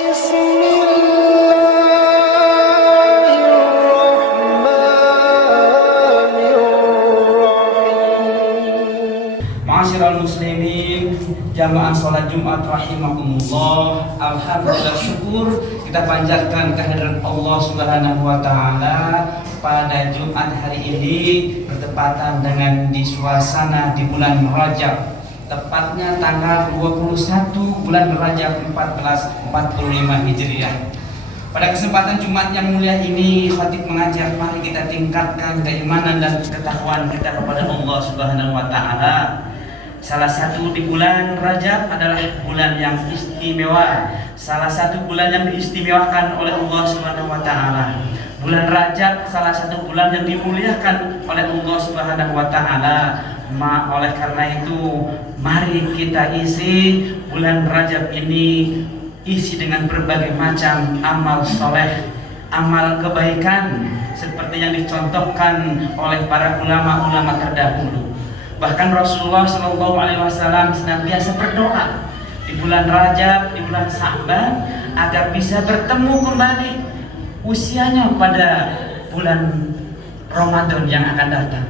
Ma'asyiral muslimin, jamaah salat Jumat rahimakumullah. Alhamdulillah, syukur kita panjatkan kehadirat Allah Subhanahu wa taala pada Jumat hari ini bertepatan dengan di suasana di bulan Rajab. Tepatnya tanggal 21 bulan Rajab 1445 Hijriah. Pada kesempatan Jumat yang mulia ini, khatib mengajar, mari kita tingkatkan keimanan dan ketakwaan kita kepada Allah Subhanahu wa taala. Salah satu di bulan Rajab adalah bulan yang istimewa. Salah satu bulan yang diistimewakan oleh Allah Subhanahu wa taala. Bulan Rajab salah satu bulan yang dimuliakan oleh Allah Subhanahu wa taala. Oleh karena itu, mari kita isi bulan Rajab ini isi dengan berbagai macam amal soleh, amal kebaikan seperti yang dicontohkan oleh para ulama-ulama terdahulu. Bahkan Rasulullah SAW senantiasa berdoa di bulan Rajab, di bulan Sya'ban agar bisa bertemu kembali usianya pada bulan Ramadan yang akan datang.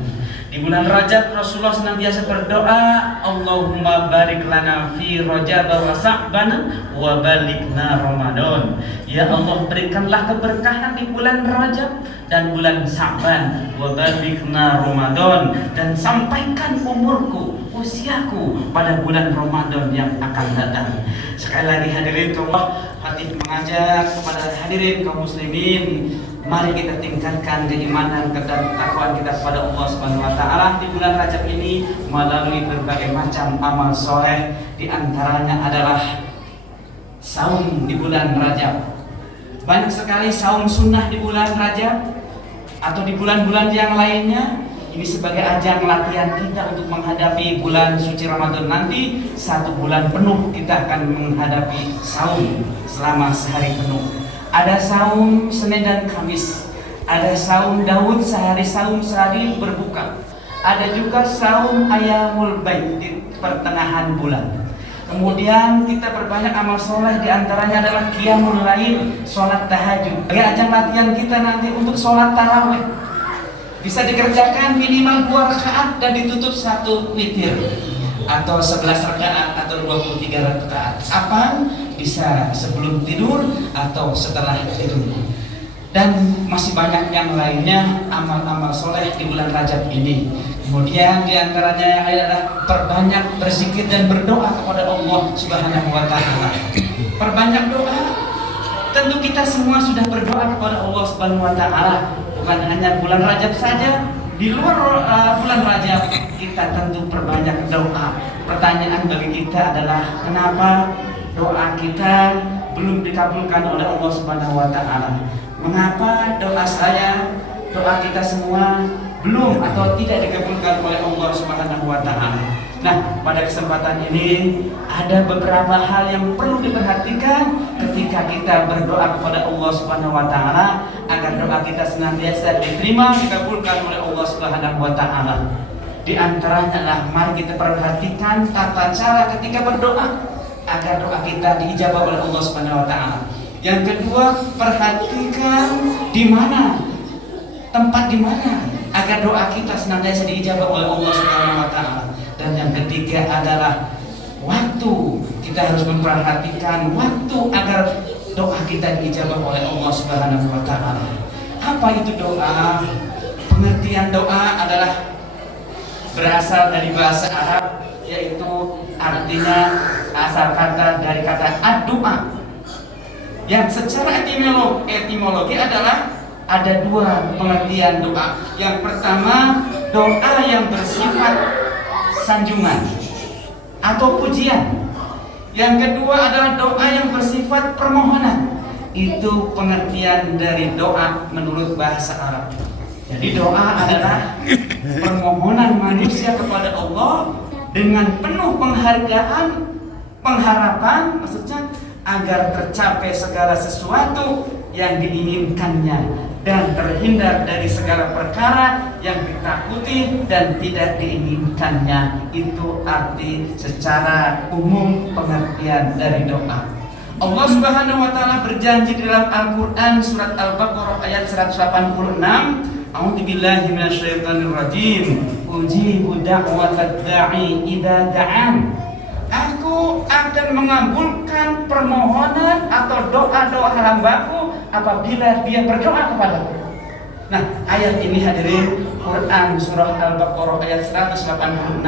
Di bulan Rajab Rasulullah senantiasa berdoa, Allahumma barik lana fi Rajab wa Sya'ban wa balighna Ramadan. Ya Allah, berikanlah keberkahan di bulan Rajab dan bulan Sya'ban wa balighna Ramadan, dan sampaikan umurku, usiaku pada bulan Ramadan yang akan datang. Sekali lagi hadirin Allah, khatib mengajak kepada hadirin kaum muslimin, mari kita tingkatkan keimanan dan ketakwaan kita kepada Allah Subhanahu wa taala di bulan Rajab ini melalui berbagai macam amal soleh. Di antaranya adalah saum di bulan Rajab. Banyak sekali saum sunnah di bulan Rajab atau di bulan-bulan yang lainnya. Ini sebagai ajang latihan kita untuk menghadapi bulan suci Ramadan nanti. 1 bulan penuh kita akan menghadapi saum selama sehari penuh. Ada saum Senin dan Kamis, ada saum Daud sehari saum sehari berbuka, ada juga saum Ayamul Baid di pertengahan bulan. Kemudian kita berbanyak amal soleh, diantaranya adalah qiyamul lail, sholat tahajud. Bagi ajang latihan kita nanti untuk sholat tarawih, bisa dikerjakan minimal 2 rakaat dan ditutup 1 witir, atau 11 rakaat atau 23 rakaat. Apa? Bisa sebelum tidur atau setelah tidur. Dan masih banyak yang lainnya amal-amal soleh di bulan Rajab ini. Kemudian diantaranya yang lain adalah perbanyak berzikir dan berdoa kepada Allah Subhanahu wa taala. Perbanyak doa. Tentu kita semua sudah berdoa kepada Allah Subhanahu wa taala, bukan hanya bulan Rajab saja. Di luar bulan Rajab kita tentu perbanyak doa. Pertanyaan bagi kita adalah, kenapa doa kita belum dikabulkan oleh Allah Subhanahu wa taala? Mengapa doa saya, doa kita semua belum atau tidak dikabulkan oleh Allah Subhanahu wa taala? Nah, pada kesempatan ini ada beberapa hal yang perlu diperhatikan ketika kita berdoa kepada Allah Subhanahu wa taala agar doa kita senantiasa diterima, dikabulkan oleh Allah Subhanahu wa taala. Di antaranya adalah, mari kita perhatikan tata cara ketika berdoa agar doa kita diijabah oleh Allah Subhanahu wa taala. Yang kedua, perhatikan di mana, tempat di mana agar doa kita senantiasa diijabah oleh Allah Subhanahu wa taala. Dan yang ketiga adalah waktu. Kita harus memperhatikan waktu agar doa kita diijabah oleh Allah Subhanahu wa taala. Apa itu doa? Pengertian doa adalah berasal dari bahasa Arab, yaitu artinya asal kata dari kata ad-doa, yang secara etimologi adalah ada 2 pengertian doa. Yang pertama, doa yang bersifat sanjungan atau pujian. Yang kedua adalah doa yang bersifat permohonan. Itu pengertian dari doa menurut bahasa Arab. Jadi doa adalah permohonan manusia kepada Allah dengan penuh penghargaan, pengharapan, maksudnya agar tercapai segala sesuatu yang diinginkannya dan terhindar dari segala perkara yang ditakuti dan tidak diinginkannya. Itu arti secara umum pengertian dari doa. Allah Subhanahu wa taala berjanji di dalam Al-Qur'an surat Al-Baqarah ayat 186, A'udzubillahi minasyaitonir rajim. Ujibu da'watad da'i idza da'an. Aku akan mengabulkan permohonan atau doa-doa hambaku apabila dia berdoa kepadaku. Nah, ayat ini hadirin Quran surah Al-Baqarah ayat 186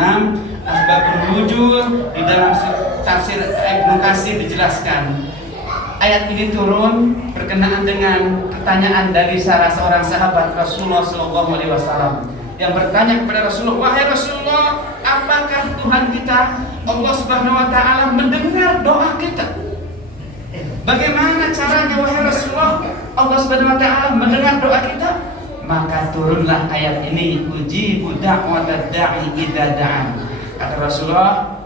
asbabun nuzul di dalam tafsir Ibnu Katsir dijelaskan. Ayat ini turun berkenaan dengan pertanyaan dari salah seorang sahabat Rasulullah SAW yang bertanya kepada Rasulullah, "Wahai Rasulullah, apakah Tuhan kita Allah Subhanahu wa taala mendengar doa kita? Bagaimana caranya wahai Rasulullah Allah Subhanahu wa taala mendengar doa kita?" Maka turunlah ayat ini, ujibu da'watad da'i idza da'an. Kata Rasulullah,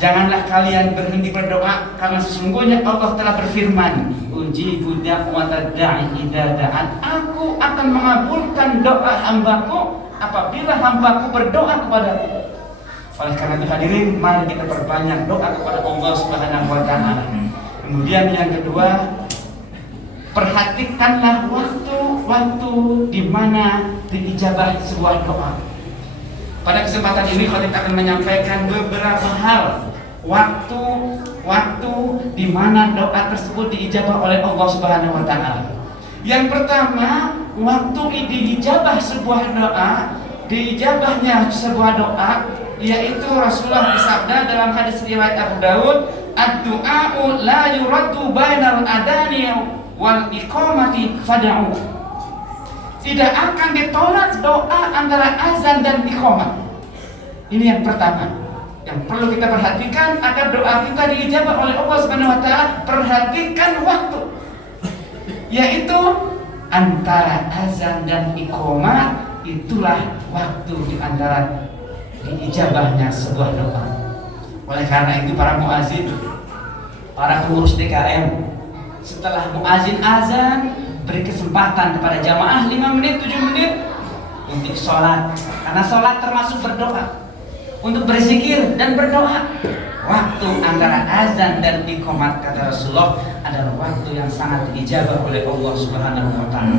janganlah kalian berhenti berdoa karena sesungguhnya Allah telah berfirman, ujibu da'watad da'i idza da'an. Aku akan mengabulkan doa hambaku apabila hambaku berdoa kepadaku. Oleh karena itu hadirin, mari kita perbanyak doa kepada Allah Subhanahu wa taala. Kemudian yang kedua, perhatikanlah waktu di mana diijabah sebuah doa. Pada kesempatan ini Khalid akan menyampaikan beberapa hal waktu di mana doa tersebut diijabah oleh Allah Subhanahu wa taala. Yang pertama, waktu diijabah sebuah doa, diijabahnya sebuah doa, yaitu Rasulullah bersabda dalam hadis riwayat Abu Daud, ad-du'a'u la yuraddu bainal adani wal iqamati fad'u. Tidak akan ditolak doa antara azan dan iqamah. Ini yang pertama yang perlu kita perhatikan agar doa kita diijabah oleh Allah Subhanahu wa taala. Perhatikan waktu, yaitu antara azan dan iqamah, itulah waktu di antara diijabahnya sebuah doa. Oleh karena itu para muazin, para pengurus DKM, setelah muazin azan, beri kesempatan kepada jamaah 5 menit, 7 menit untuk sholat. Karena sholat termasuk berdoa, untuk berzikir dan berdoa. Waktu antara azan dan iqamat, kata Rasulullah, adalah waktu yang sangat diijabah oleh Allah Subhanahu wa taala.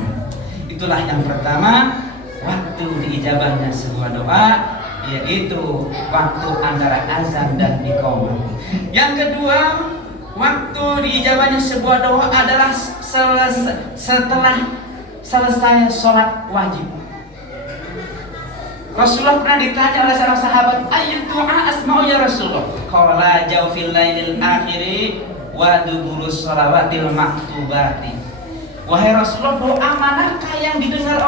Itulah yang pertama, waktu diijabahnya sebuah doa, yaitu waktu antara azan dan iqamat. Yang kedua, waktu diijabahnya sebuah doa adalah setelah selesai sholat wajib. Rasulullah pernah ditanya oleh seorang sahabat, "Ayyud du'a asma'u ya Rasulullah?" Qala jawfil lailil akhiri wa duburus shalawatil maktubati. Wahai Rasulullah, doa manakah yang didengar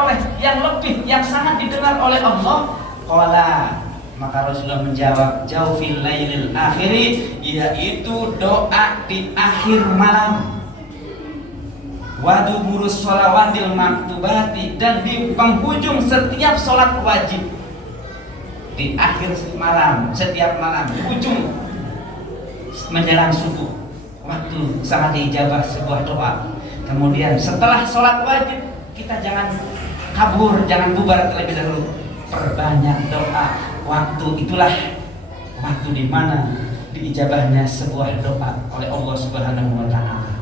yang sangat didengar oleh Allah? Qala, maka Rasulullah menjawab, jawfil lailil akhiri, yaitu doa di akhir malam. Waduburus sholawatil maktubati, dan di penghujung setiap sholat wajib. Di akhir malam, setiap malam, di ujung menjelang subuh, waktu sangat diijabah sebuah doa. Kemudian setelah sholat wajib, kita jangan kabur, jangan bubar terlebih dahulu. Perbanyak doa. Waktu itulah waktu di mana diijabahnya sebuah doa oleh Allah Subhanahu wa taala.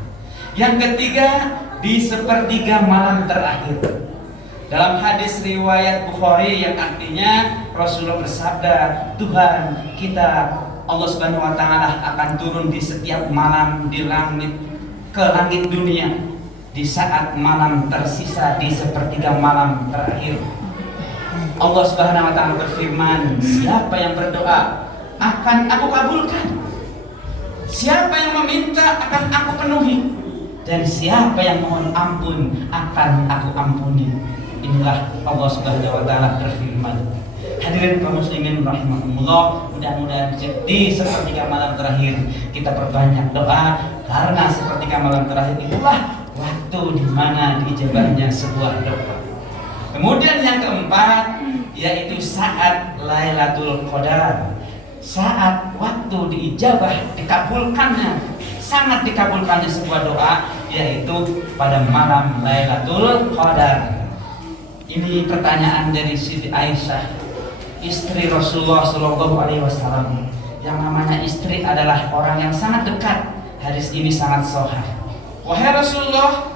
Yang ketiga, di sepertiga malam terakhir. Dalam hadis riwayat Bukhari yang artinya Rasulullah bersabda, Tuhan kita Allah Subhanahu wa taala akan turun di setiap malam ke langit dunia di saat malam tersisa di sepertiga malam terakhir. Allah Subhanahu wa taala berfirman, siapa yang berdoa akan aku kabulkan. Siapa yang meminta akan aku penuhi. Dan siapa yang mohon ampun akan aku ampuni. Inilah Allah Subhanahu wa taala berfirman. Hadirin kaum muslimin rahimakumullah, mudah-mudahan di sepertiga malam terakhir kita perbanyak doa, karena sepertiga malam terakhir itulah waktu di mana diijabahnya sebuah doa. Kemudian yang keempat, yaitu saat Lailatul Qadar. Saat waktu diijabah, dikabulkannya, sangat dikabulkannya sebuah doa, yaitu pada malam Lailatul Qadar. Ini pertanyaan dari Siti Aisyah, istri Rasulullah SAW. Yang namanya istri adalah orang yang sangat dekat. hadis ini sangat sahih. Wahai Rasulullah,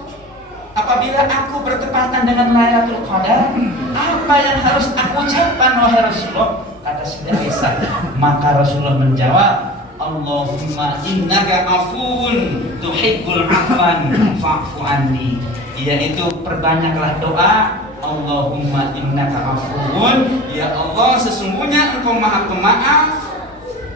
apabila aku bertepatan dengan Lailatul Qadar, apa yang harus aku ucapkan wahai Rasulullah? Kata Siti Aisyah. Maka Rasulullah menjawab, Allahumma innaka afuun tuhibbul afwan fa'fu anni. Yaitu perbanyaklah doa, Allahumma innaka afuun, ya Allah sesungguhnya engkau maha pemaaf,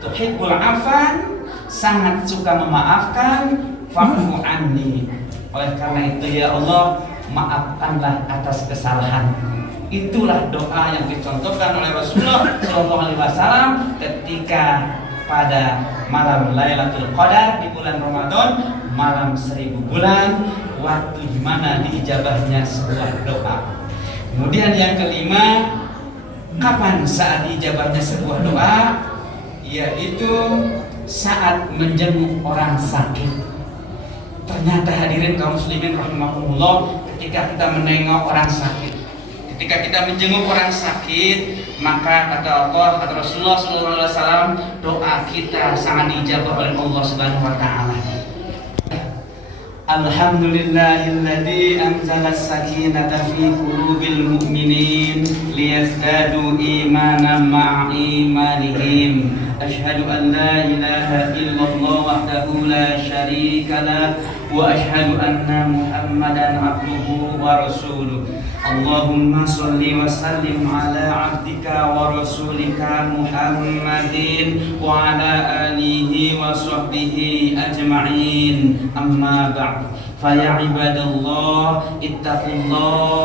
tuhibbul afwan, sangat suka memaafkan, fa'fu anni. Oleh karena itu ya Allah, maafkanlah atas kesalahan. Itulah doa yang dicontohkan oleh Rasulullah SAW ketika pada malam Lailatul Qadar di bulan Ramadan, malam 1000 bulan, waktu di mana diijabahnya sebuah doa. Kemudian yang kelima, kapan saat diijabahnya sebuah doa? Yaitu saat menjenguk orang sakit. Ternyata hadirin kaum muslimin rahimakumullah, ketika kita menengok orang sakit, ketika kita menjenguk orang sakit, maka kata Allah, kata Rasulullah SAW, doa kita sangat dijabah oleh Allah Subhanahu wa taala. Alhamdulillahilladzi anzala as-sakinata fi qulubil mu'minin liyazdadu imanan ma'a imanihim. Asyhadu an la ilaha illallah wahdahu la syarika lah wa asyhadu anna Muhammadan abduhu wa rasuluh. Allahumma sholli wa sallim ala abdika wa rasulika Muhammadin wa ala alihi wa sahbihi ajma'in. Amma ba'd. Faya ibadallah ittaqullaha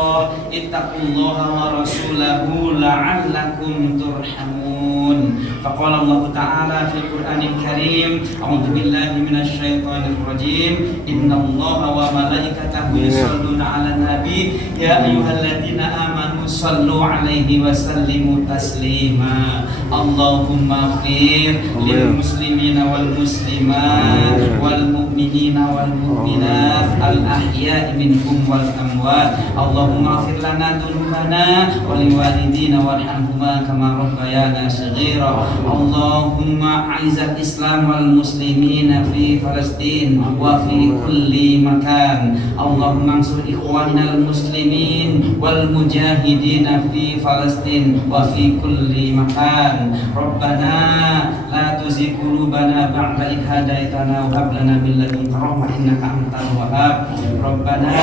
wa rasulahu la'allakum turhamun. Faqala Allah Ta'ala fil Qur'anil Karim, a'udzu billahi minasy syaithanir rajim, innallaha wa malaikatahu yusholluna 'alan nabi ya ayyuhalladzina amanu shallu 'alaihi wa sallimu taslima. Allahumma ighfir lil muslimina wal muslimat wal mu'minina wal mu'minat al ahya'i minhum wal amwat. Allahumma ighfir lana dzunubana wa liwalidina warhamhuma kama rabbayana shaghira. Allahumma a'izzal Islam wal muslimina fi Palestin wa fi kulli makan. Allahumma ansur ikhwanina al muslimin wal mujahidina fi Palestin wa fi kulli makan. Rabbana la tuzigh qulubana ba'da idh hadaitana wa hab lana min ladunka rahmah innaka antal wahhab. Rabbana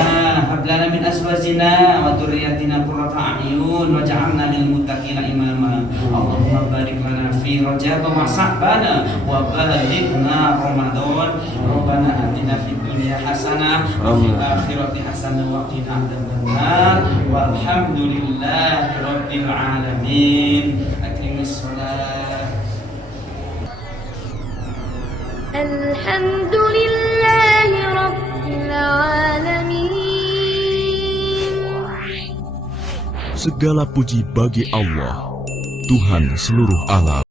hab lana min azwajina wa dhurriyyatina qurrata a'yun waj'alna lil muttaqina imama. Allahumma barik lana fi Rajab wa Sa'ban wa balighna Ramadan. Rabbana atina fid dunya hasanah wa fil akhirati hasanah wa qina adzabannar. Walhamdulillahi rabbil alamin. Aqimis shalah. Alhamdulillahi rabbil alamin. Segala puji bagi Allah, Tuhan seluruh alam.